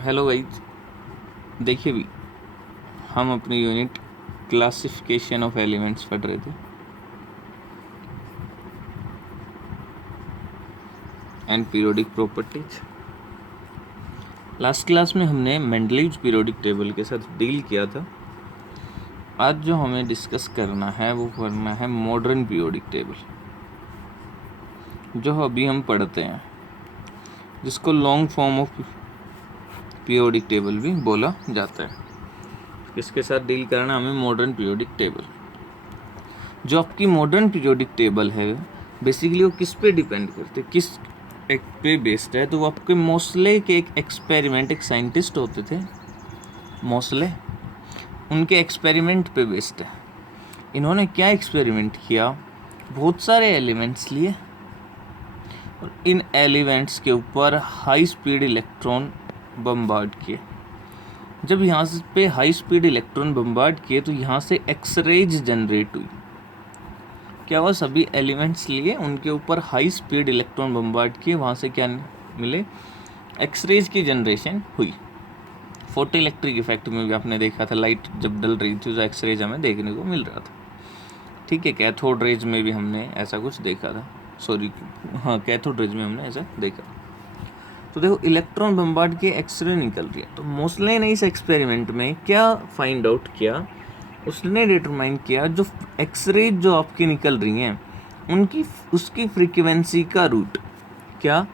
Hello guys, देखिए भी हम अपनी यूनिट क्लासिफिकेशन ऑफ एलिमेंट्स पढ़ रहे थे and periodic properties. Last class में हमने मेंडलीव्स पीरियोडिक टेबल के साथ डील किया था। आज जो हमें डिस्कस करना है वो करना है मॉडर्न पीरियोडिक टेबल, जो अभी हम पढ़ते हैं, जिसको long form of periodic table भी बोला जाता है। इसके साथ डील करना हमें मॉडर्न पीरियोडिक टेबल। जो आपकी मॉडर्न पीरियोडिक टेबल है बेसिकली वो किस पे डिपेंड करते, किस एक पे बेस्ड है, तो वो आपके मोस्ले के एक एक्सपेरिमेंट, एक साइंटिस्ट होते थे मोस्ले, उनके एक्सपेरिमेंट पे बेस्ड है। इन्होंने क्या एक्सपेरिमेंट किया, बहुत सारे एलिमेंट्स लिए और इन एलिमेंट्स के ऊपर हाई स्पीड इलेक्ट्रॉन बम्बार्ड किए। जब यहाँ पे हाई स्पीड इलेक्ट्रॉन बम्बार्ड किए तो यहाँ से एक्सरेज जनरेट हुई। क्या हुआ, सभी एलिमेंट्स लिए, उनके ऊपर हाई स्पीड इलेक्ट्रॉन बम्बार्ड किए, वहाँ से क्या मिले, एक्सरेज की जनरेशन हुई। फोटो इलेक्ट्रिक इफेक्ट में भी आपने देखा था, लाइट जब डल रही थी तो एक्सरेज हमें देखने को मिल रहा था। ठीक है, कैथोड रेज में भी हमने ऐसा कुछ देखा था, कैथोड रेज में हमने ऐसा देखा। तो देखो, इलेक्ट्रॉन बम्बार्ड के एक्सरे निकल रही है। तो मोस्ले ने इस एक्सपेरिमेंट में क्या फाइंड आउट किया, उसने डिटरमाइन किया जो एक्सरे जो आपकी निकल रही हैं उसकी फ्रीक्वेंसी का रूट, क्या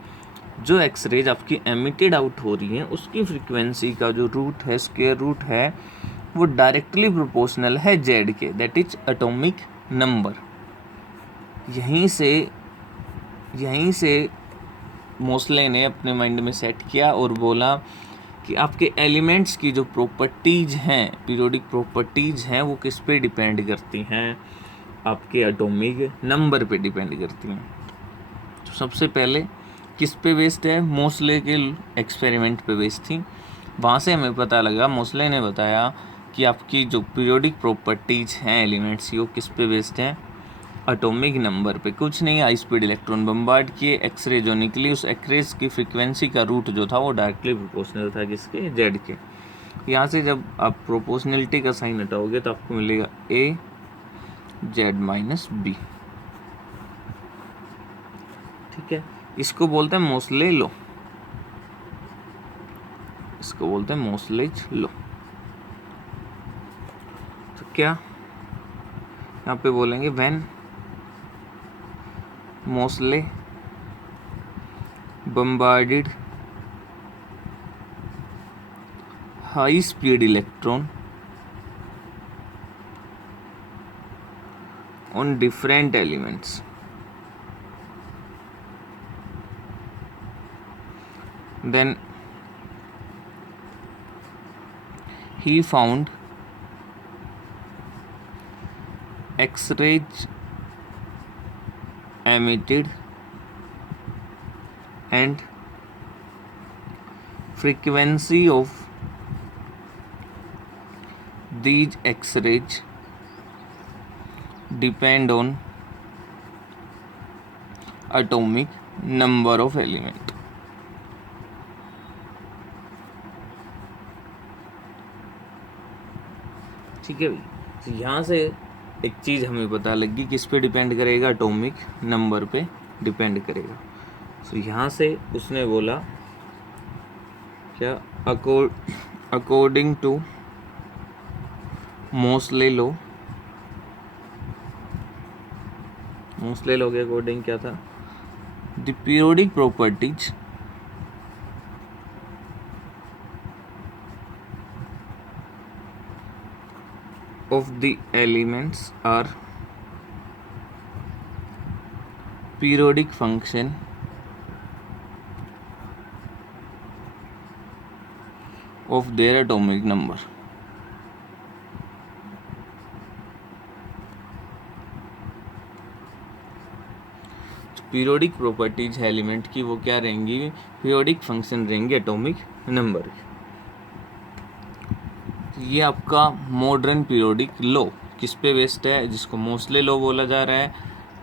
जो एक्सरेज आपकी एमिटेड आउट हो रही हैं उसकी फ्रीक्वेंसी का जो रूट है, स्क्वायर रूट है, वो डायरेक्टली प्रोपोर्शनल है जेड के, दैट इज एटॉमिक नंबर। यहीं से मोस्ले ने अपने माइंड में सेट किया और बोला कि आपके एलिमेंट्स की जो प्रॉपर्टीज हैं, पीरियोडिक प्रॉपर्टीज हैं, वो किस पे डिपेंड करती हैं, आपके एटॉमिक नंबर पे डिपेंड करती हैं। तो सबसे पहले किस पे बेस्ड है, मोस्ले के एक्सपेरिमेंट पे बेस्ड थी। वहाँ से हमें पता लगा, मोस्ले ने बताया कि आपकी जो पीरियोडिक प्रॉपर्टीज हैं एलिमेंट्स की, वो किस पे बेस्ड हैं, एटॉमिक नंबर पे। कुछ नहीं, हाई स्पीड इलेक्ट्रॉन बम्बार्ड किए, एक्सरे जो निकली, उस एक्सरेज की फ्रीक्वेंसी का रूट जो था वो डायरेक्टली प्रोपोर्शनल था किसके, जेड के। यहाँ से जब आप प्रोपोर्शनलिटी का साइन हटाओगे तो आपको मिलेगा ए जेड माइनस बी। ठीक है, इसको बोलते हैं मोस्ले लो, इसको बोलते हैं मोस्लेज लो। तो क्या यहाँ पे बोलेंगे, when Moseley bombarded high speed electron on different elements, then he found X-rays emitted and frequency of these X-rays depend on atomic number of element। ठीक है भाई, तो यहाँ से एक चीज़ हमें पता लगी, किस पे डिपेंड करेगा, एटॉमिक नंबर पे डिपेंड करेगा। तो यहाँ से उसने बोला क्या, अकॉर्डिंग टू मोस्ले लो के अकॉर्डिंग क्या था, the periodic properties of the elements are periodic function of their atomic number। Periodic properties है एलिमेंट की, वो क्या रहेंगी, पीरियोडिक फंक्शन रहेंगे एटॉमिक नंबर। ये आपका मॉडर्न पीरियोडिक लॉ किस पे बेस्ड है, जिसको मोस्ले लॉ बोला जा रहा है,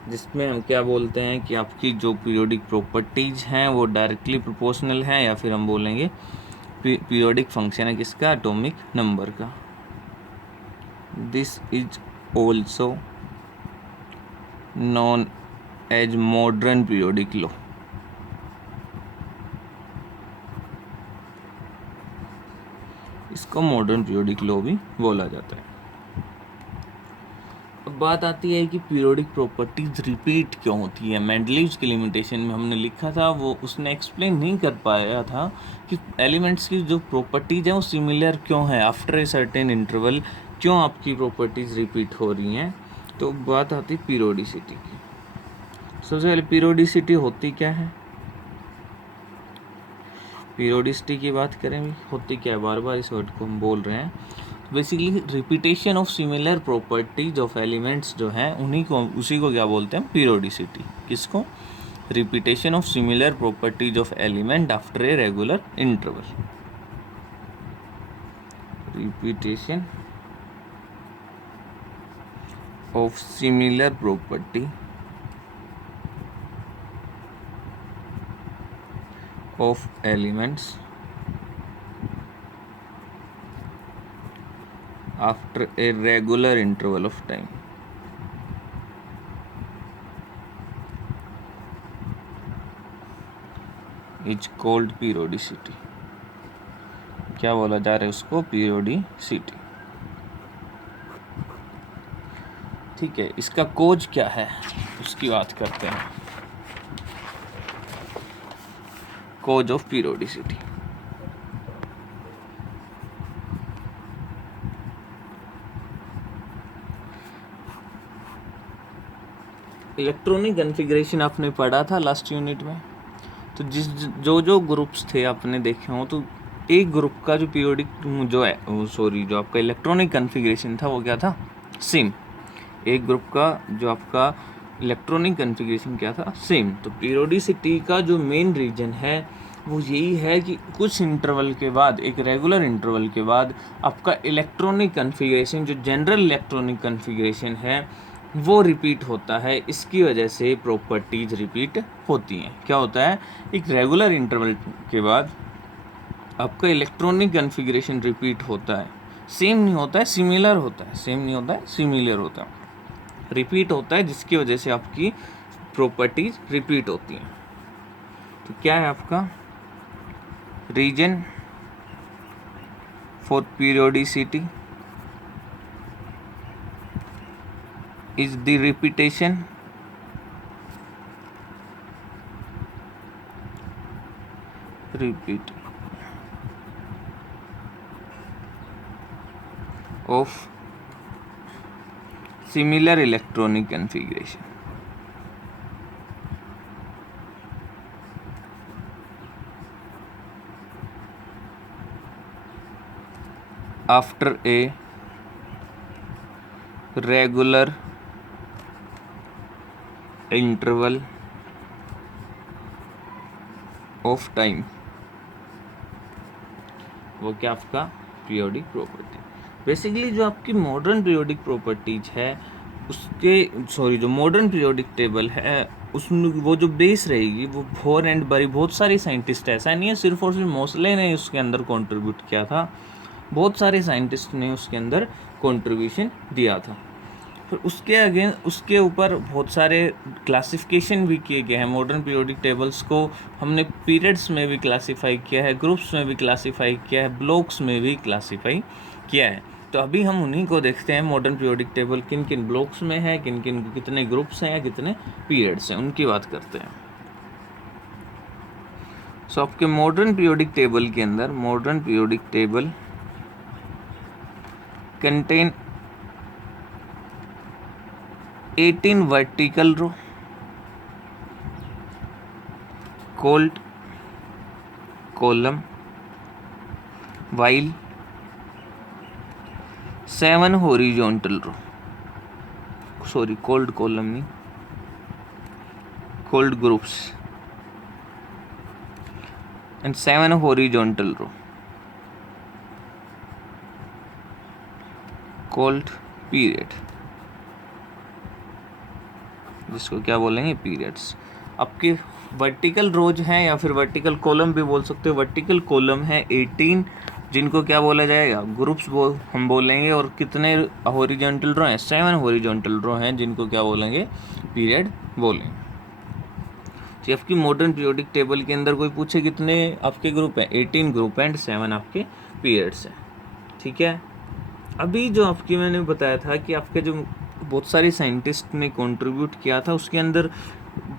जिसमें हम क्या बोलते हैं कि आपकी जो पीरियोडिक प्रॉपर्टीज हैं वो डायरेक्टली प्रोपोर्शनल हैं, या फिर हम बोलेंगे पीरियोडिक फंक्शन है किसका, एटॉमिक नंबर का। This is also known as modern periodic law. इसको मॉडर्न पीरियोडिक लॉ भी बोला जाता है। अब बात आती है कि पीरियोडिक प्रॉपर्टीज रिपीट क्यों होती है। मेंडलीव्स की लिमिटेशन में हमने लिखा था, वो उसने एक्सप्लेन नहीं कर पाया था कि एलिमेंट्स की जो प्रॉपर्टीज हैं वो सिमिलर क्यों है, आफ्टर ए सर्टेन इंटरवल क्यों आपकी प्रॉपर्टीज रिपीट हो रही हैं। तो बात आती है पीरियोडिसिटी की। सबसे पहले पीरियोडिसिटी होती क्या है, पीरियोडिसिटी की बात करें भी होती क्या है, बार बार इस वर्ड को हम बोल रहे हैं। Basically repetition of similar properties of elements जो हैं उसी को क्या बोलते हैं, पीरियोडिसिटी। किसको, repetition of similar properties of element after a regular interval. Repetition of similar property of elements after a regular interval of time is called periodicity। क्या बोला जा रहा है उसको, पीरियोडिसिटी। ठीक है, इसका कोज क्या है उसकी बात करते हैं। Cause of periodicity, electronic configuration आपने पढ़ा था लास्ट यूनिट में। तो जो ग्रुप्स थे आपने देखे हो, तो एक ग्रुप का जो पीरियोडिक जो आपका इलेक्ट्रॉनिक कॉन्फ़िगरेशन था वो क्या था, सेम। एक ग्रुप का जो आपका इलेक्ट्रॉनिक कॉन्फ़िगरेशन क्या था, सेम। तो पीरियोडिसिटी का जो मेन रीजन है वो यही है कि कुछ इंटरवल के बाद, एक रेगुलर इंटरवल के बाद आपका इलेक्ट्रॉनिक कॉन्फ़िगरेशन, जो जनरल इलेक्ट्रॉनिक कॉन्फ़िगरेशन है वो रिपीट होता है। इसकी वजह से प्रॉपर्टीज रिपीट होती हैं। क्या होता है, एक रेगुलर इंटरवल के बाद आपका इलेक्ट्रॉनिक कॉन्फ़िगरेशन रिपीट होता है, सेम नहीं होता है, सिमिलर होता है। सेम नहीं होता है, सिमिलर होता है, रिपीट होता है, जिसकी वजह से आपकी प्रॉपर्टीज रिपीट होती हैं। तो क्या है आपका reason for periodicity is the repetition of similar electronic configuration after a regular interval of time. वो क्या आपका पीरियोडिक प्रॉपर्टी। बेसिकली जो आपकी मॉडर्न पीरियोडिक प्रॉपर्टीज है उसके जो मॉडर्न पीरियोडिक टेबल है उसमें वो जो बेस रहेगी वो भोर एंड बरी, बहुत सारे साइंटिस्ट, ऐसा नहीं है सिर्फ और सिर्फ मोसले ने उसके अंदर कंट्रीब्यूट किया था, बहुत सारे साइंटिस्ट ने उसके अंदर कंट्रीब्यूशन दिया था। फिर उसके ऊपर बहुत सारे क्लासिफिकेशन भी किए गए हैं। मॉडर्न पीरियोडिक टेबल्स को हमने पीरियड्स में भी क्लासीफाई किया है, ग्रुप्स में भी क्लासीफाई किया है, ब्लॉक्स में भी क्लासीफाई किया है। तो अभी हम उन्हीं को देखते हैं, मॉडर्न पीरियोडिक टेबल किन किन ब्लॉक्स में है, कितने ग्रुप्स हैं या कितने पीरियड्स हैं, उनकी बात करते हैं। सो आपके मॉडर्न पीरियोडिक टेबल के अंदर, modern periodic table contain 18 vertical row called column, while 7 horizontal row, called column नहीं, called groups, and 7 horizontal row called period, जिसको क्या बोलेंगे, पीरियड्स। आपके वर्टिकल रोज हैं या फिर वर्टिकल कॉलम भी बोल सकते हो। वर्टिकल कॉलम है 18, जिनको क्या बोला जाएगा, ग्रुप्स हम बोलेंगे। और कितने हॉरिजॉन्टल रो हैं, 7 हॉरिजॉन्टल रो हैं, जिनको क्या बोलेंगे, पीरियड बोलेंगे। तो आपकी मॉडर्न पीरियोडिक टेबल के अंदर कोई पूछे कितने आपके ग्रुप हैं, 18 ग्रुप एंड 7 आपके पीरियड्स हैं। ठीक है, अभी जो आपकी मैंने बताया था कि आपके जो बहुत सारे साइंटिस्ट ने कंट्रीब्यूट किया था, उसके अंदर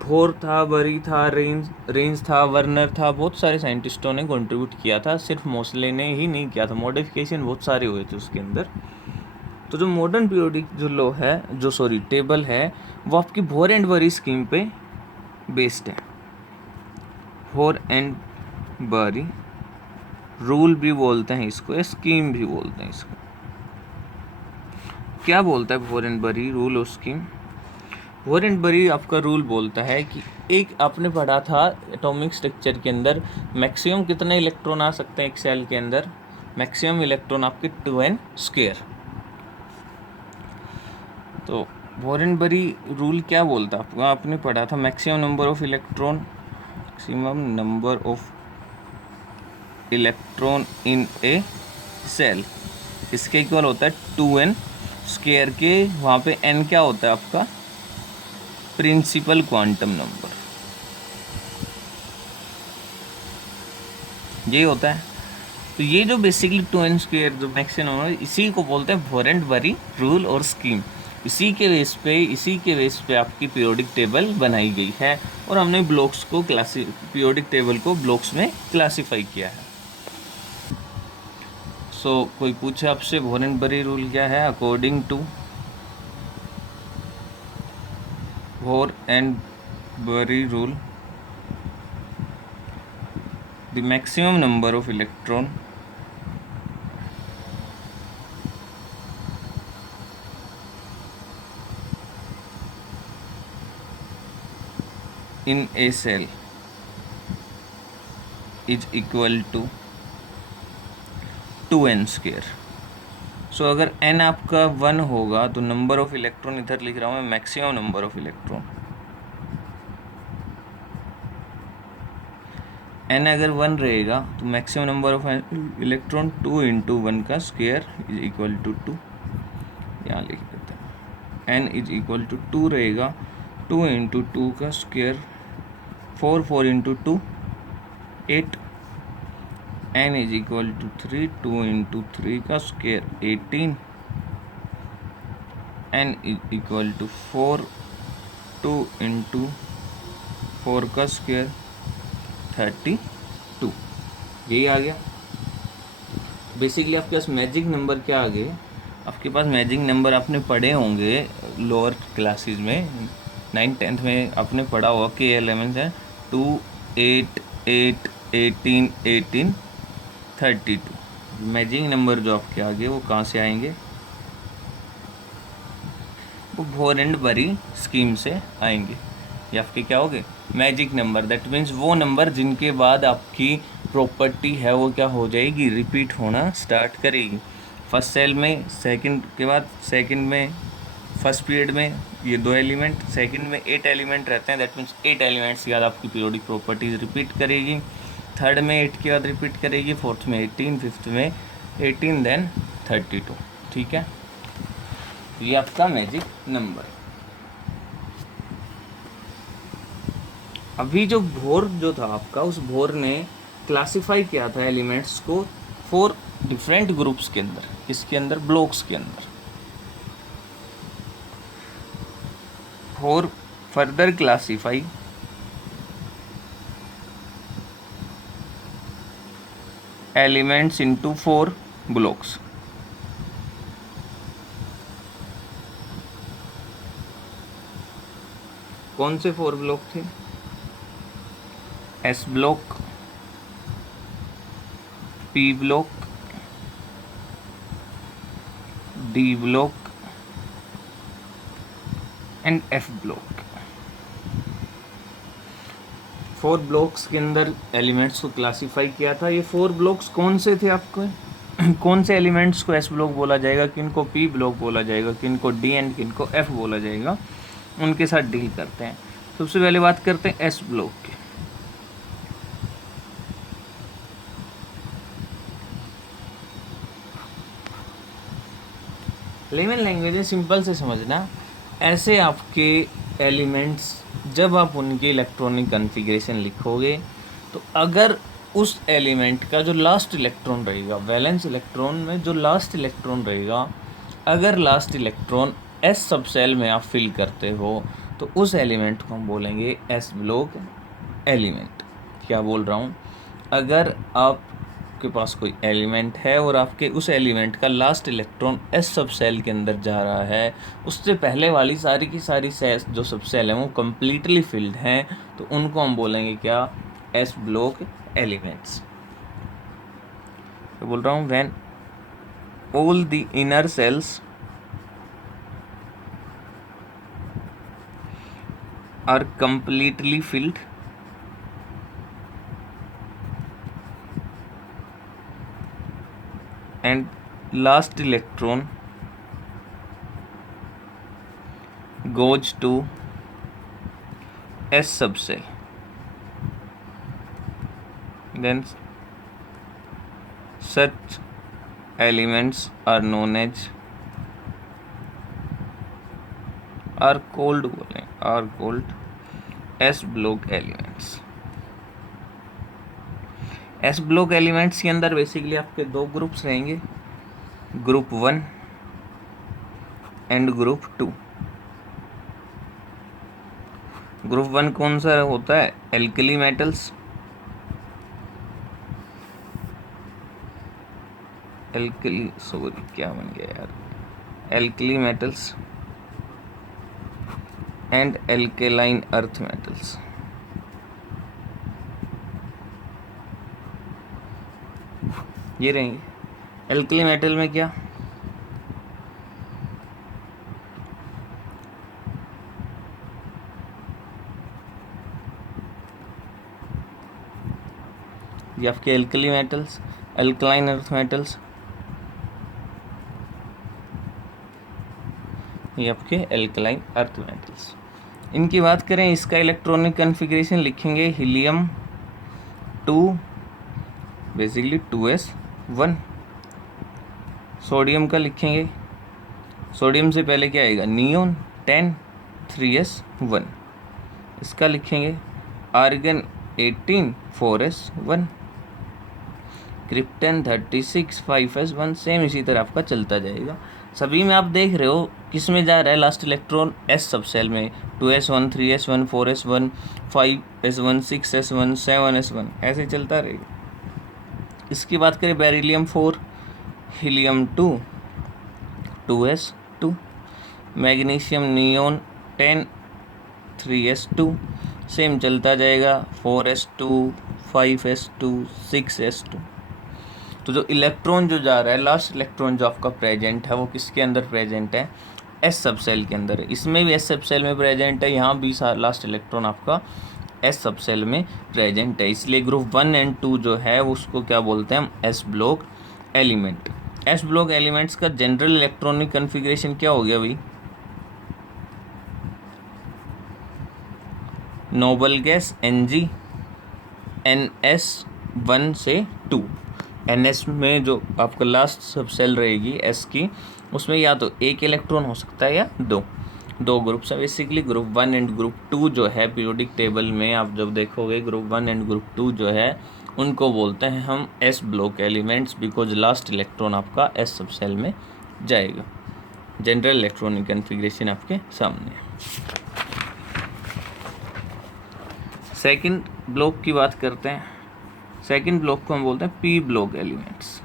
बोर था, बरी था, रेंज था, वर्नर था, बहुत सारे साइंटिस्टों ने कंट्रीब्यूट किया था। सिर्फ मोस्ले ने ही नहीं किया था, मॉडिफिकेशन बहुत सारे हुए थे उसके अंदर। तो जो मॉडर्न पीरियोडिक जो लॉ है, जो सॉरी टेबल है, वो आपकी बोर एंड बरी स्कीम पे बेस्ड है। बोर एंड बरी रूल भी बोलते हैं इसको, स्कीम भी बोलते हैं इसको। क्या बोलता है बोर एंड बरी रूल और स्कीम? बोर एंड बरी आपका रूल बोलता है कि एक आपने पढ़ा था एटॉमिक स्ट्रक्चर के अंदर मैक्सिमम कितने इलेक्ट्रॉन आ सकते हैं एक सेल के अंदर, मैक्सिमम इलेक्ट्रॉन आपके 2n²। तो बोर एंड बरी रूल क्या बोलता है आपको, आपने पढ़ा था maximum number of electron in a shell, इसके इक्वल होता है 2n² के, वहाँ पे n क्या होता है आपका, प्रिंसिपल क्वांटम नंबर, ये होता है। तो ये जो बेसिकली 2n² जो मैक्सिमम है, इसी को बोलते हैं बोर एंड बरी रूल और स्कीम। इसी के बेस पे आपकी पीरियोडिक टेबल बनाई गई है, और हमने ब्लॉक्स को पीरियोडिक टेबल को ब्लॉक्स में क्लासीफाई किया है। सो कोई पूछे आपसे बोर एंड बरी रूल क्या है? अकॉर्डिंग टू बोर एंड बरी rule, the maximum number of electron in a cell is equal to 2n²। सो अगर n आपका 1 होगा तो नंबर ऑफ इलेक्ट्रॉन, इधर लिख रहा हूँ मैं maximum number of electron, n अगर 1 रहेगा तो मैक्सिमम नंबर ऑफ इलेक्ट्रॉन 2 × 1 का स्क्वायर इज इक्वल टू 2। यहाँ लिख देते हैं n इज इक्वल टू 2 रहेगा, 2 × 2 का square 4 × 2 8, n is equal to 3, 2 × 3 का square 18, n is equal to 4, 2 × 4 का स्क्वायर 32। यही आ गया। बेसिकली आपके पास मैजिक नंबर क्या आ गए, आपके पास मैजिक नंबर आपने पढ़े होंगे लोअर क्लासेस में, 9th 10th में आपने पढ़ा होगा कि एलिमेंट्स हैं 2, 8, 8, 18, 18, 32। मैजिक नंबर जो आपके आगे वो कहाँ से आएंगे, वो बोर एंड बरी स्कीम से आएंगे। ये आपके क्या होंगे, मैजिक नंबर। दैट मीन्स वो नंबर जिनके बाद आपकी प्रॉपर्टी है वो क्या हो जाएगी, रिपीट होना स्टार्ट करेगी। फर्स्ट सेल में, सेकंड के बाद सेकंड में, फर्स्ट पीरियड में ये 2 एलिमेंट, सेकंड में 8 एलिमेंट रहते हैं। दैट मीन्स 8 एलिमेंट्स के बाद आपकी पीरियोडिक प्रॉपर्टीज रिपीट करेगी। थर्ड में 8 के बाद रिपीट करेगी, फोर्थ में 18, फिफ्थ में 18, देन 32। ठीक है, ये आपका मैजिक नंबर। अभी जो बोर जो था आपका, उस बोर ने क्लासिफाई किया था एलिमेंट्स को 4 डिफरेंट ग्रुप्स के अंदर, इसके अंदर ब्लॉक्स के अंदर। Bore further classify elements into 4 blocks. कौन से 4 ब्लॉक थे? S block, P block, D block and F block. 4 blocks के अंदर एलिमेंट्स को क्लासिफाई किया था। ये 4 ब्लॉक्स कौन से थे आपको कौन से एलिमेंट्स को एस ब्लॉक बोला जाएगा, किनको पी ब्लॉक बोला जाएगा, किनको डी एंड किनको एफ बोला जाएगा, उनके साथ डील करते हैं। सबसे पहले बात करते हैं एस ब्लॉक की। लेमन लैंग्वेज है, सिंपल से समझना। ऐसे आपके एलिमेंट्स जब आप उनके इलेक्ट्रॉनिक कॉन्फ़िगरेशन लिखोगे तो अगर उस एलिमेंट का जो लास्ट इलेक्ट्रॉन रहेगा, वैलेंस इलेक्ट्रॉन में जो लास्ट इलेक्ट्रॉन रहेगा, अगर लास्ट इलेक्ट्रॉन एस सब सेल में आप फिल करते हो तो उस एलिमेंट को हम बोलेंगे एस ब्लॉक एलिमेंट। क्या बोल रहा हूँ, अगर आपके पास कोई एलिमेंट है और आपके उस एलिमेंट का लास्ट इलेक्ट्रॉन एस सब सेल के अंदर जा रहा है, उससे पहले वाली सारी की सारी सेल्स जो सब सेल हैं वो कम्प्लीटली फिल्ड हैं, तो उनको हम बोलेंगे क्या, एस ब्लॉक एलिमेंट्स। तो बोल रहा हूँ when all the inner shells are completely filled and last electron goes to S subcell, then such elements are known as are called S block elements। S block elements के अंदर basically आपके दो groups रहेंगे, group 1 and group 2। Group 1 कौन सा होता है, alkali metals, क्या बन गया यार, alkali metals and alkaline earth metals. ये रहेंगे। एल्कली मेटल में क्या, ये आपके alkali metals, alkaline earth metals, ये आपके एल्कलाइन अर्थ मेटल्स। इनकी बात करें, इसका इलेक्ट्रॉनिक कॉन्फ़िगरेशन लिखेंगे हीलियम 2 बेसिकली 2s1। सोडियम का लिखेंगे, सोडियम से पहले क्या आएगा, नियोन 10 3s1। इसका लिखेंगे argon 18 4s1, krypton 36 5s1। Same इसी तरह आपका चलता जाएगा। सभी में आप देख रहे हो किस में जा रहा है लास्ट इलेक्ट्रॉन, एस सब सेल में, 2s1 3s1 4s1 5s1 6s1 7s1 ऐसे चलता रहेगा। इसकी बात करें beryllium 4, helium 2 2s2, magnesium neon 10 3s2, same चलता जाएगा 4s2 5s2 6s2। तो जो इलेक्ट्रॉन जो जा रहा है, लास्ट इलेक्ट्रॉन जो आपका प्रेजेंट है वो किसके अंदर प्रेजेंट है, एस सब सेल के अंदर। इसमें भी एस सब सेल में प्रेजेंट है, यहाँ भी लास्ट इलेक्ट्रॉन आपका एस सब सेल में प्रेजेंट है। इसलिए ग्रुप 1 एंड 2 जो है उसको क्या बोलते हैं हम, S block element. S block elements का जनरल इलेक्ट्रॉनिक कॉन्फ़िगरेशन क्या हो गया भाई, नोबल गैस Ng NS1 से 2। NS में जो आपका लास्ट सब सेल रहेगी S की, उसमें या तो एक इलेक्ट्रॉन हो सकता है या दो ग्रुप्स है बेसिकली। ग्रुप 1 एंड ग्रुप 2 जो है पीरियोडिक टेबल में आप जब देखोगे, ग्रुप 1 एंड ग्रुप 2 जो है उनको बोलते हैं हम S block elements, because last electron आपका एस सब सेल में जाएगा। जनरल इलेक्ट्रॉनिक कॉन्फ़िगरेशन आपके सामने है। सेकंड ब्लॉक की बात करते हैं। सेकंड ब्लॉक को हम बोलते हैं पी ब्लॉक एलिमेंट्स।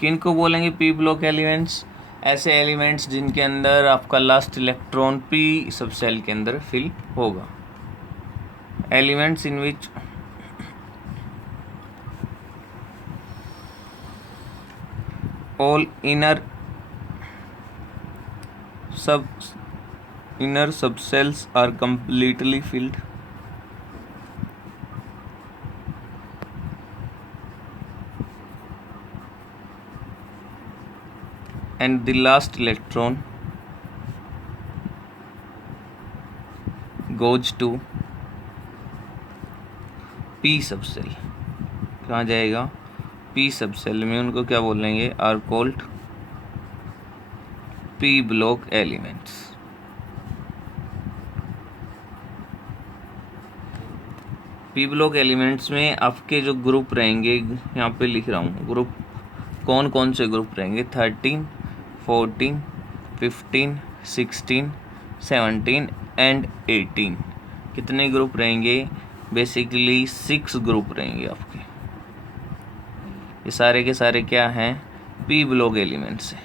किन को बोलेंगे पी ब्लॉक एलिमेंट्स, ऐसे एलिमेंट्स जिनके अंदर आपका last electron P sub shell के अंदर फिल होगा। Elements in which all inner सब cells are completely filled and the last electron goes to P subcell। कहाँ जाएगा, P पी सब सेल में उनको क्या बोलेंगे, are called P block elements. P block elements में आपके जो ग्रुप रहेंगे, यहाँ पे लिख रहा हूँ ग्रुप, कौन कौन से ग्रुप रहेंगे, 13, 14, 15, 16, 17 एंड 18। कितने ग्रुप रहेंगे, बेसिकली 6 ग्रुप रहेंगे आपके। ये सारे के सारे क्या हैं, पी ब्लॉक एलिमेंट्स हैं,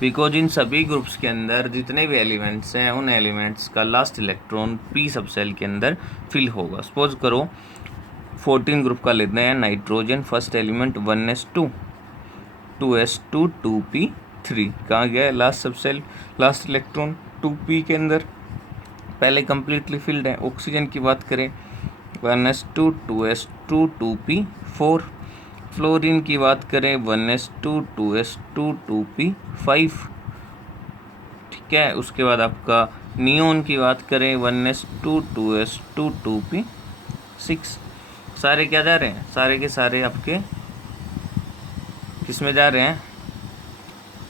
बिकॉज इन सभी ग्रुप्स के अंदर जितने भी एलिमेंट्स हैं उन एलिमेंट्स का last electron P sub shell के अंदर फिल होगा। सपोज करो 14 ग्रुप का लेते हैं, nitrogen first element 1s2, 2s2, 2p3, कहाँ गया लास्ट सब सेल, लास्ट इलेक्ट्रॉन 2p के अंदर, पहले कंप्लीटली फिल्ड है। ऑक्सीजन की बात करें 1s2, 2s2, 2p4। फ्लोरीन की बात करें 1s2, 2s2, 2p5, ठीक है। उसके बाद आपका नियोन की बात करें 1s2, 2s2, 2p6। सारे क्या जा रहे हैं, सारे के सारे आपके किस में जा रहे हैं,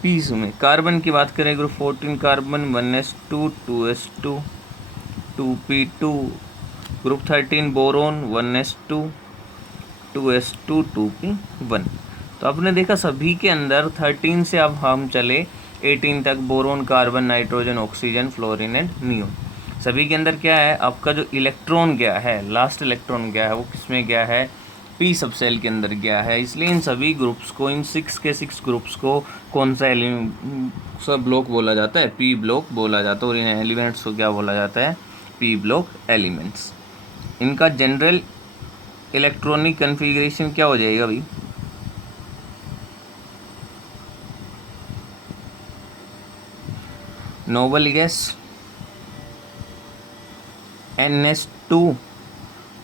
पीस में। कार्बन की बात करें group 14 carbon 1s2, 2s2, 2p2। Group 13 boron 1s2, 2s2, 2p1। तो आपने देखा सभी के अंदर 13 से अब हम चले 18 तक, boron, carbon, nitrogen, oxygen, fluorine and neon, सभी के अंदर क्या है, आपका जो इलेक्ट्रॉन गया है, लास्ट इलेक्ट्रॉन गया है, वो किस में गया है, पी सब सेल के अंदर गया है। इसलिए इन सभी ग्रुप्स को, इन 6 ग्रुप्स को कौन सा सब ब्लॉक बोला जाता है, पी ब्लॉक बोला जाता है। और इन एलिमेंट्स को क्या बोला जाता है, पी ब्लॉक एलिमेंट्स। इनका जनरल इलेक्ट्रॉनिक कन्फिग्रेशन क्या हो जाएगा भाई, नोबल गैस NS2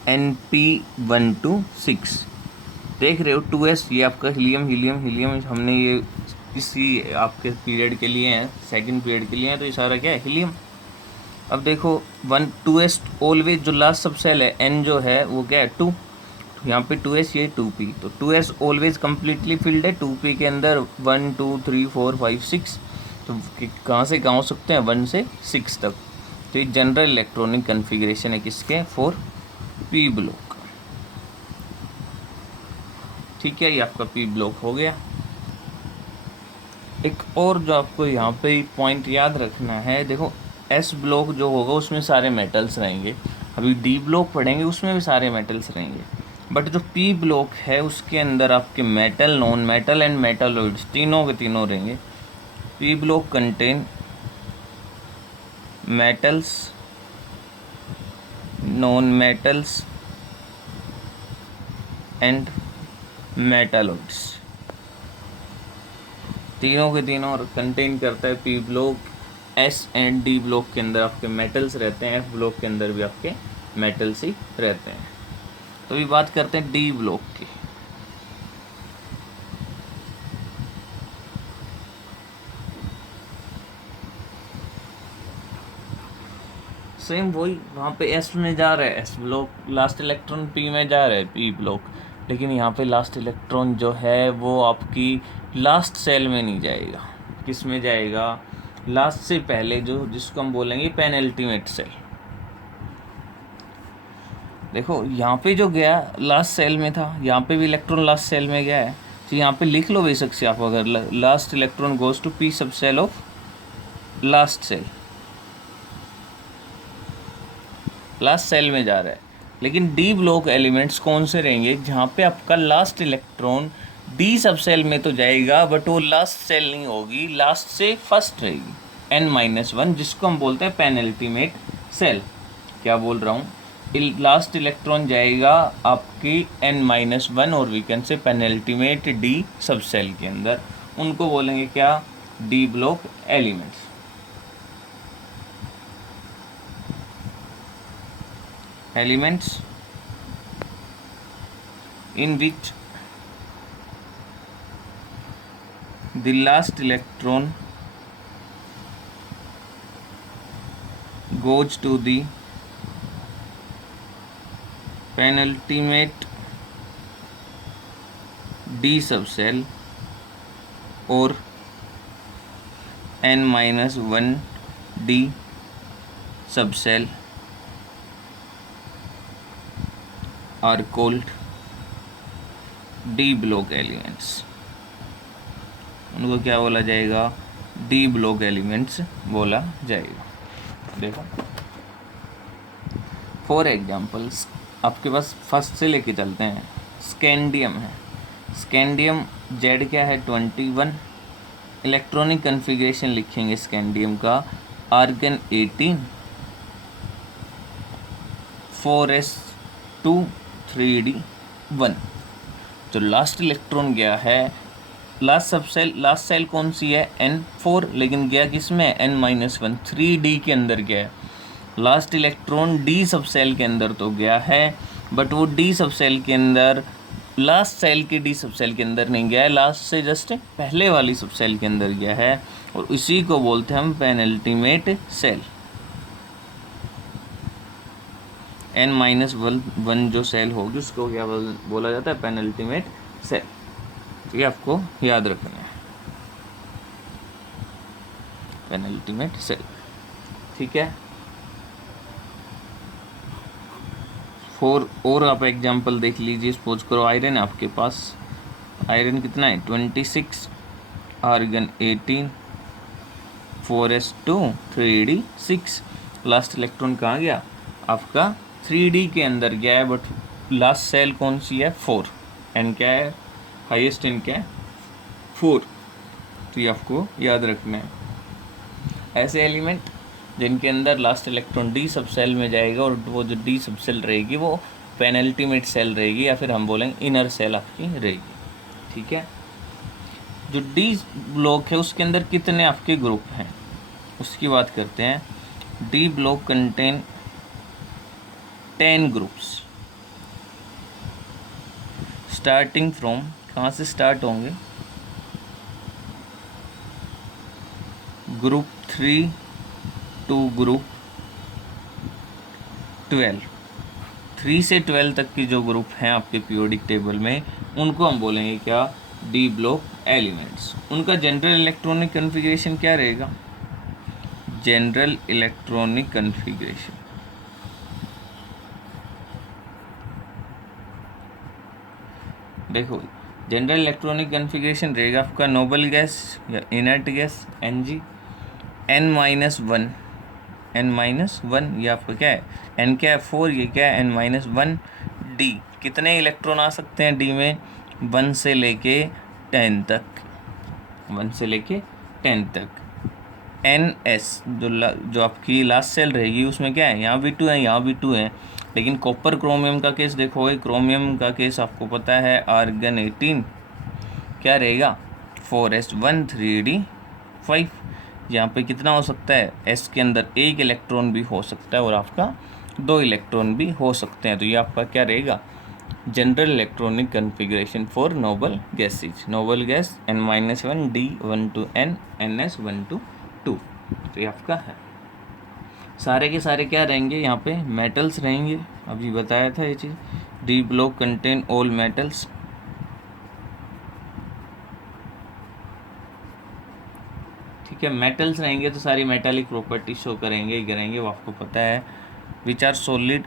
NP126, देख रहे हो 2s, ये आपका हीलियम हीलियम हीलियम, हमने ये इसी आपके पीरियड के लिए हैं, सेकंड पीरियड के लिए हैं, तो ये सारा क्या है, हीलियम। अब देखो 2s ऑलवेज जो लास्ट सब सेल है n जो है वो क्या है 2, यहाँ पे 2s, ये 2p, तो 2s ऑलवेज कम्प्लीटली फिल्ड है, 2p के अंदर 1 2 3 4 5 6, तो कहाँ से कहाँ हो सकते हैं, 1 से 6 तक। तो ये जनरल इलेक्ट्रॉनिक कन्फिग्रेशन है किसके, फॉर पी ब्लॉक, ठीक है। ये आपका पी ब्लॉक हो गया। एक और जो आपको यहाँ पे पॉइंट याद रखना है, देखो एस ब्लॉक जो होगा उसमें सारे मेटल्स रहेंगे, अभी डी ब्लॉक पढ़ेंगे उसमें भी सारे मेटल्स रहेंगे, बट जो पी ब्लॉक है उसके अंदर आपके metal, non metal and metalloids तीनों के तीनों रहेंगे। P block contain metals, non metals and metalloids, तीनों के तीनों कंटेन करता है P block. S and D block के अंदर आपके मेटल्स रहते हैं, एफ ब्लॉक के अंदर भी आपके मेटल्स ही रहते हैं। तो अभी बात करते हैं डी ब्लॉक की। सेम वही, वहाँ पे एस में जा रहा है S block, last electron P में जा रहा है पी ब्लॉक, लेकिन यहाँ पे लास्ट इलेक्ट्रॉन जो है वो आपकी लास्ट सेल में नहीं जाएगा, किस में जाएगा, लास्ट से पहले जो, जिसको हम बोलेंगे पेनल्टीमेट सेल। देखो यहाँ पे जो गया लास्ट सेल में था, यहाँ पे भी इलेक्ट्रॉन लास्ट सेल में गया है, तो यहाँ पे लिख लो बेशक से आप, अगर last electron goes to P sub shell of last shell, last shell में जा रहा है। लेकिन डी ब्लॉक एलिमेंट्स कौन से रहेंगे, जहाँ पे आपका last electron D sub cell में तो जाएगा, बट वो लास्ट सेल नहीं होगी, लास्ट से फर्स्ट रहेगी, n-1, जिसको हम बोलते हैं पेनल्टीमेट सेल। क्या बोल रहा हूँ, लास्ट इलेक्ट्रॉन जाएगा आपकी n-1 और we can say penultimate D sub shell के अंदर, उनको बोलेंगे क्या, D block elements. Elements in which the last electron goes to the penultimate D sub shell और n-1 D sub shell are called D block elements. उनको क्या बोला जाएगा? डी ब्लॉक एलिमेंट्स बोला जाएगा। देखो फॉर एग्जांपल्स आपके पास फर्स्ट से लेके चलते हैं। स्कैंडियम है, स्कैंडियम जेड क्या है? 21। इलेक्ट्रॉनिक कन्फिग्रेशन लिखेंगे स्कैंडियम का, आर्गन 18, 4s2 3d1। तो लास्ट इलेक्ट्रॉन गया है, लास्ट सेल कौन सी है? n4, लेकिन गया किस में? n-1 3d के अंदर गया है। Last electron D sub shell के अंदर तो गया है, बट वो डी सब सेल के अंदर लास्ट सेल के डी सब सेल के अंदर नहीं गया है, लास्ट से जस्ट पहले वाली सब सेल के अंदर गया है, और इसी को बोलते हैं हम पेनल्टीमेट सेल। n-1 जो सेल होगी उसको क्या बोला जाता है? Penultimate shell. तो ये आपको याद रखना है, पेनल्टीमेट सेल। ठीक है। और आप एग्जांपल देख लीजिए। सपोज करो आयरन है आपके पास, आयरन कितना है? 26, argon 18, 4s2 3d6। Last electron कहाँ गया? आपका 3d के अंदर गया है, बट लास्ट सेल कौन सी है? 4। एन क्या है? हाईएस्ट एन क्या है? 4। तो ये आपको याद रखना है। ऐसे एलिमेंट जिनके अंदर last electron D sub cell में जाएगा, और वो जो डी सब सेल रहेगी वो पेनल्टीमेट सेल रहेगी, या फिर हम बोलेंगे इनर सेल आपकी रहेगी। ठीक है। जो डी ब्लॉक है उसके अंदर कितने आपके ग्रुप हैं उसकी बात करते हैं। D block contain 10 groups, starting from, कहाँ से स्टार्ट होंगे? Group 3 to group 12। 3 से 12 तक की जो ग्रुप हैं आपके पीरियोडिक टेबल में, उनको हम बोलेंगे क्या? D block elements. उनका जनरल इलेक्ट्रॉनिक कन्फिग्रेशन क्या रहेगा? जनरल इलेक्ट्रॉनिक कन्फिग्रेशन देखो, जनरल इलेक्ट्रॉनिक कन्फिग्रेशन रहेगा आपका नोबल गैस या inert gas Ng, n-1, n-1 ये आपका क्या है? n क्या है? 4। ये क्या है? n-1 d। कितने इलेक्ट्रॉन आ सकते हैं d में? 1 से लेके 10 तक, 1 से लेके 10 तक। ns जो आपकी लास्ट सेल रहेगी उसमें क्या है? यहाँ भी 2 है, यहाँ भी 2 है, लेकिन कॉपर क्रोमियम का केस देखोगे, क्रोमियम का केस आपको पता है, आर्गन 18 क्या रहेगा? 4s1 3d5। यहाँ पे कितना हो सकता है? s के अंदर 1 इलेक्ट्रॉन भी हो सकता है और आपका 2 इलेक्ट्रॉन भी हो सकते हैं। तो ये आपका क्या रहेगा? General electronic configuration for noble gases. Noble gas n-1 d1 to n, ns1 to 2। तो ये आपका है। सारे के सारे क्या रहेंगे? यहाँ पे मेटल्स रहेंगे, अभी बताया था ये चीज़। D block contain all metals. ठीक है, मेटल्स रहेंगे तो सारी मेटालिक प्रॉपर्टी शो करेंगे ही करेंगे, वो आपको पता है। Which are solid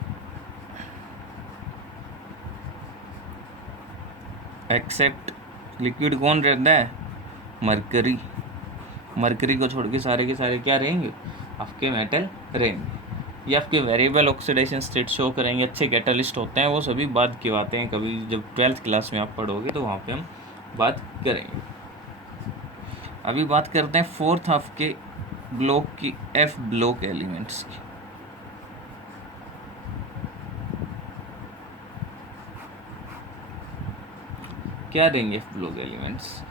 except liquid. कौन रहता है? मरकरी। मरकरी को छोड़ के सारे के सारे क्या रहेंगे? आपके मेटल रहेंगे। ये आपके वेरिएबल ऑक्सीडेशन स्टेट शो करेंगे। अच्छे कैटलिस्ट होते हैं, वो सभी बाद की बातें हैं, कभी जब 12th क्लास में आप पढ़ोगे तो वहाँ पे हम बात करेंगे। अभी बात करते हैं फोर्थ आपके ब्लॉक की, एफ ब्लॉक एलिमेंट्स की। क्या देंगे एफ ब्लॉक एलिमेंट्स?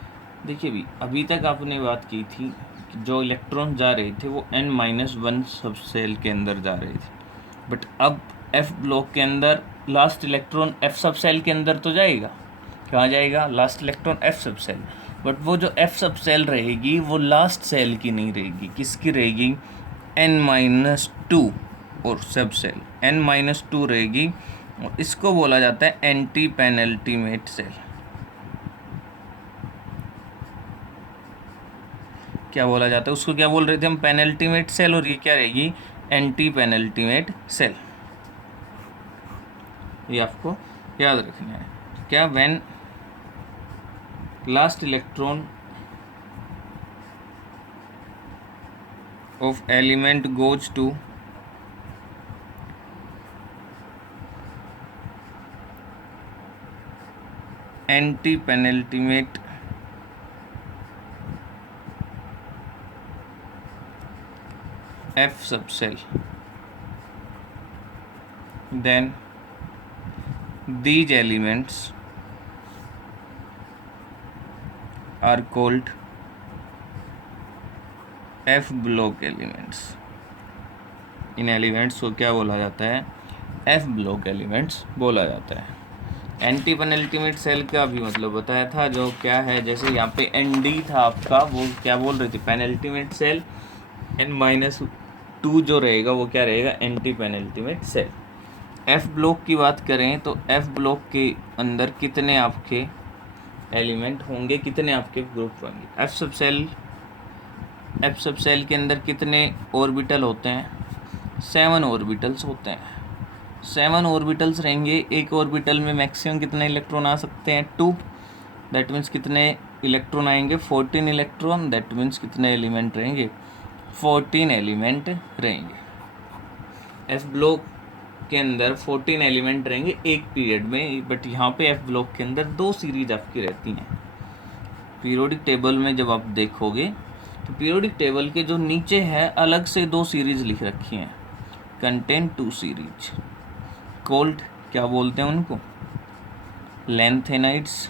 देखिए भी, अभी तक आपने बात की थी कि जो इलेक्ट्रॉन जा रहे थे वो n-1 सब सेल के अंदर जा रहे थे, बट अब एफ ब्लॉक के अंदर लास्ट इलेक्ट्रॉन एफ सब सेल के अंदर तो जाएगा। कहाँ जाएगा? लास्ट इलेक्ट्रॉन एफ सब सेल। बट वो जो एफ सब सेल रहेगी वो लास्ट सेल की नहीं रहेगी, किसकी रहेगी? n-2 और सब सेल n-2 रहेगी, और इसको बोला जाता है एंटी पेनल्टीमेट सेल। क्या बोला जाता है, उसको क्या बोल रहे थे हम, पेनल्टीमेट सेल, और ये क्या रहेगी, एंटी पेनल्टीमेट सेल। ये आपको याद रखना है। क्या, when last electron of element goes to anti-penultimate F subcell, then these elements are called F block elements। In elements को क्या बोला जाता है, F ब्लॉक एलिमेंट्स बोला जाता है। एंटी पेनल्टीमेट सेल का भी मतलब बताया था, जो क्या है, जैसे यहाँ पे ND था आपका, वो क्या बोल रहे थे, पेनल्टीमेट सेल, N-2 जो रहेगा वो क्या रहेगा, anti penultimate shell. F block की बात करें तो F ब्लॉक के अंदर कितने आपके एलिमेंट होंगे, कितने आपके ग्रुप होंगे। F सब सेल के अंदर कितने ऑर्बिटल होते हैं, 7 ऑर्बिटल्स होते हैं। 7 ऑर्बिटल्स रहेंगे। एक ऑर्बिटल में मैक्सिमम कितने इलेक्ट्रॉन आ सकते हैं, 2। दैट मीन्स कितने इलेक्ट्रॉन आएंगे, 14 इलेक्ट्रॉन। दैट मीन्स कितने एलिमेंट रहेंगे, 14 एलिमेंट रहेंगे। एफ ब्लॉक के अंदर 14 एलिमेंट रहेंगे एक पीरियड में, बट यहाँ पे एफ ब्लॉक के अंदर 2 सीरीज आपकी रहती हैं। पीरियोडिक टेबल में जब आप देखोगे तो पीरियोडिक टेबल के जो नीचे है अलग से 2 सीरीज लिख रखी हैं, कंटेन 2 सीरीज, कोल्ड क्या बोलते हैं उनको, lanthanides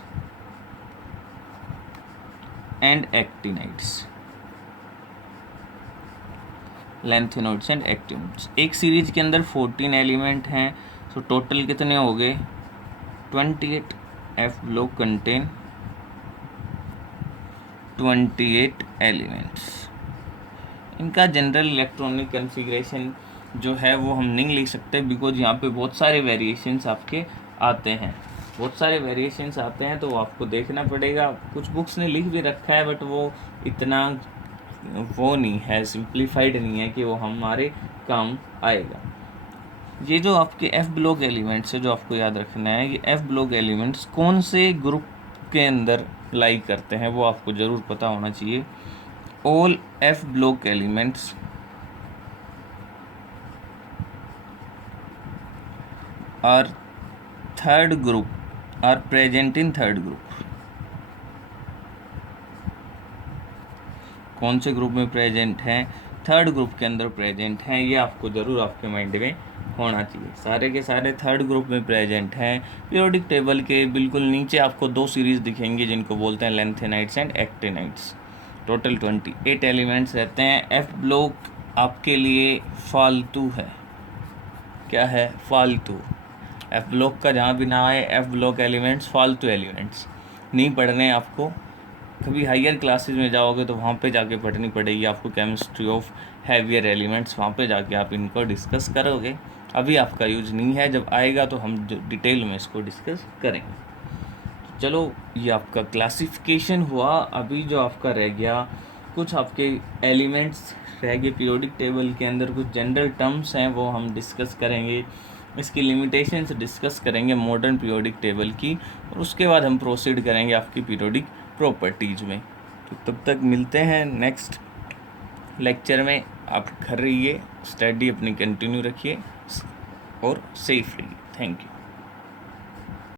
and actinides. Lanthanoids and actinoids. एक सीरीज के अंदर 14 एलिमेंट हैं, सो टोटल कितने हो गए, 28। F block contain 28 elements. इनका जनरल इलेक्ट्रॉनिक कन्फिग्रेशन जो है वो हम नहीं लिख सकते, बिकॉज यहाँ पे बहुत सारे वेरिएशंस आपके आते हैं, बहुत सारे वेरिएशंस आते हैं, तो आपको देखना पड़ेगा। कुछ बुक्स ने लिख भी रखा है, बट वो इतना वो नहीं है, सिंप्लीफाइड नहीं है कि वो हमारे काम आएगा। ये जो आपके एफ ब्लॉक एलिमेंट्स है, जो आपको याद रखना है, ये एफ ब्लॉक एलिमेंट्स कौन से ग्रुप के अंदर लाई करते हैं वो आपको ज़रूर पता होना चाहिए। All F block elements are third group, are present in third group. कौन से ग्रुप में प्रेजेंट हैं, थर्ड ग्रुप के अंदर प्रेजेंट हैं। ये आपको ज़रूर आपके माइंड में होना चाहिए। सारे के सारे थर्ड ग्रुप में प्रेजेंट हैं। पीरियोडिक टेबल के बिल्कुल नीचे आपको 2 सीरीज दिखेंगे जिनको बोलते हैं lanthanides and actinides. Total 28 elements रहते हैं। एफ ब्लॉक आपके लिए फालतू है। क्या है, फालतू। एफ ब्लॉक का जहाँ भी नाम है, एफ ब्लॉक एलिमेंट्स फालतू एलिमेंट्स नहीं पढ़ने आपको। कभी हायर क्लासेस में जाओगे तो वहाँ पे जाके पढ़नी पड़ेगी आपको, केमिस्ट्री ऑफ हैवियर एलिमेंट्स, वहाँ पे जाके आप इनको डिस्कस करोगे। अभी आपका यूज नहीं है, जब आएगा तो हम डिटेल में इसको डिस्कस करेंगे। चलो, ये आपका क्लासिफिकेशन हुआ। अभी जो आपका रह गया, कुछ आपके एलिमेंट्स रह गए पीरियोडिक टेबल के अंदर, कुछ जनरल टर्म्स हैं वो हम डिस्कस करेंगे, इसकी लिमिटेशंस डिस्कस करेंगे मॉडर्न पीरियोडिक टेबल की, और उसके बाद हम प्रोसीड करेंगे आपकी पीरियोडिक प्रॉपर्टीज़ में। तो तब तक मिलते हैं नेक्स्ट लेक्चर में। आप घर रहिए, स्टडी अपनी कंटिन्यू रखिए और सेफ रहिए। Thank you.